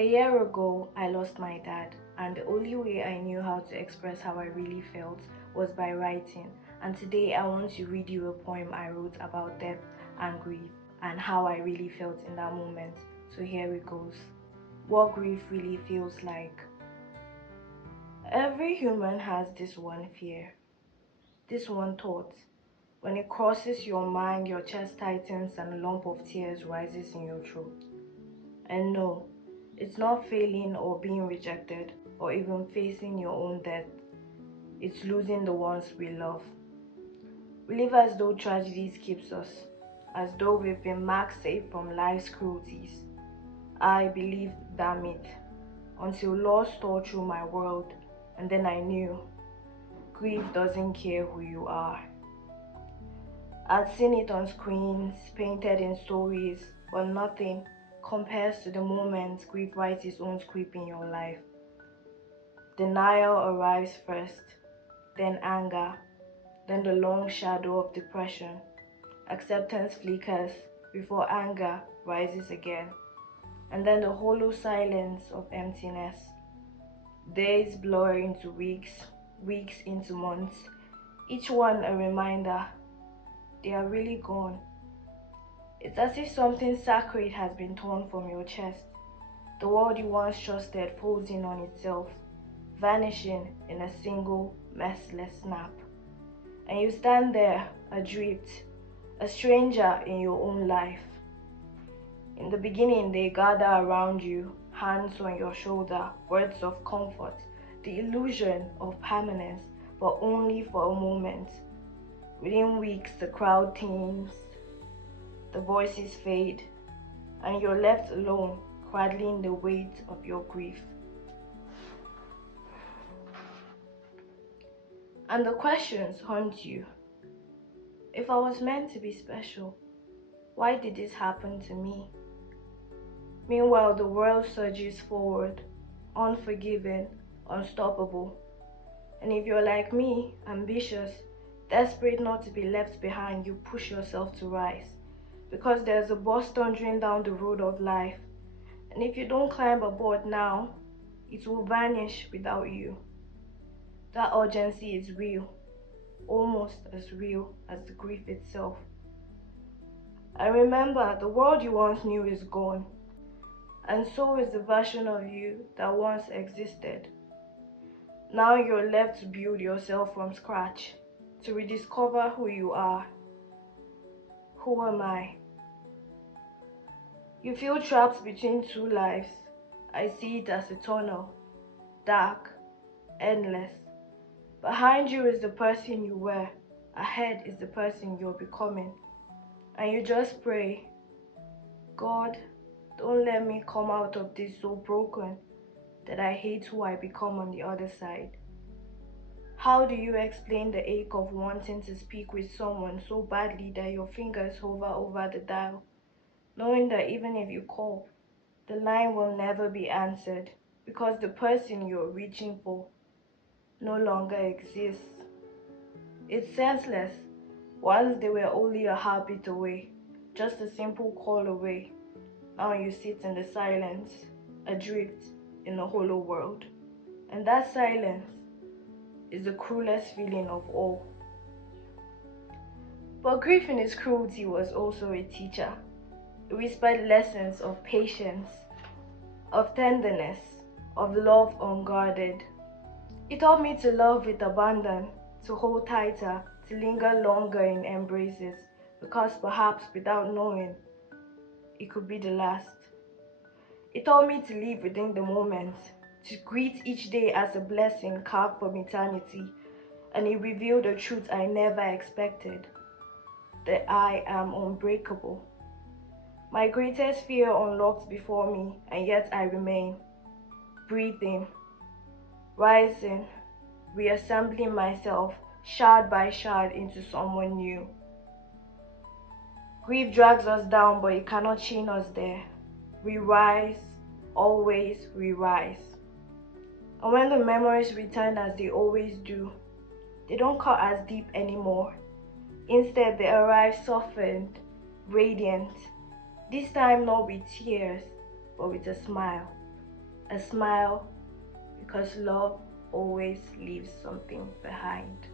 A year ago, I lost my dad, and the only way I knew how to express how I really felt was by writing. And today, I want to read you a poem I wrote about death and grief and how I really felt in that moment. So here it goes. What grief really feels like. Every human has this one fear, this one thought. When it crosses your mind, your chest tightens and a lump of tears rises in your throat. And no, it's not failing or being rejected or even facing your own death. It's losing the ones we love. We live as though tragedies keeps us, as though we've been marked safe from life's cruelties. I believed that myth until loss tore through my world, and then I knew grief doesn't care who you are. I'd seen it on screens, painted in stories, but nothing compares to the moment grief writes its own script in your life. Denial arrives first, then anger, then the long shadow of depression. Acceptance flickers before anger rises again, and then the hollow silence of emptiness. Days blur into weeks, weeks into months, each one a reminder they are really gone. It's as if something sacred has been torn from your chest. The world you once trusted folds in on itself, vanishing in a single, merciless snap. And you stand there, adrift, a stranger in your own life. In the beginning, they gather around you, hands on your shoulder, words of comfort, the illusion of permanence, but only for a moment. Within weeks, the crowd thins, the voices fade, and you're left alone, cradling the weight of your grief. And the questions haunt you. If I was meant to be special, why did this happen to me? Meanwhile, the world surges forward, unforgiving, unstoppable. And if you're like me, ambitious, desperate not to be left behind, you push yourself to rise. Because there's a bus thundering down the road of life. And if you don't climb aboard now, it will vanish without you. That urgency is real, almost as real as the grief itself. I remember the world you once knew is gone, and so is the version of you that once existed. Now you're left to build yourself from scratch, to rediscover who you are. Who am I? You feel trapped between two lives. I see it as a tunnel, dark, endless. Behind you is the person you were, ahead is the person you're becoming. And you just pray, God, don't let me come out of this so broken that I hate who I become on the other side. How do you explain the ache of wanting to speak with someone so badly that your fingers hover over the dial, knowing that even if you call, the line will never be answered because the person you're reaching for no longer exists? It's senseless. Once they were only a heartbeat away, just a simple call away. Now you sit in the silence, adrift in a hollow world. And that silence is the cruelest feeling of all. But grief in its cruelty was also a teacher. It whispered lessons of patience, of tenderness, of love unguarded. It taught me to love with abandon, to hold tighter, to linger longer in embraces, because perhaps without knowing, it could be the last. It taught me to live within the moment, to greet each day as a blessing carved from eternity, and it revealed a truth I never expected, that I am unbreakable. My greatest fear unlocked before me, and yet I remain, breathing, rising, reassembling myself, shard by shard, into someone new. Grief drags us down, but it cannot chain us there. We rise, always we rise. And when the memories return as they always do, they don't cut as deep anymore. Instead, they arrive softened, radiant, this time not with tears, but with a smile. A smile, because love always leaves something behind.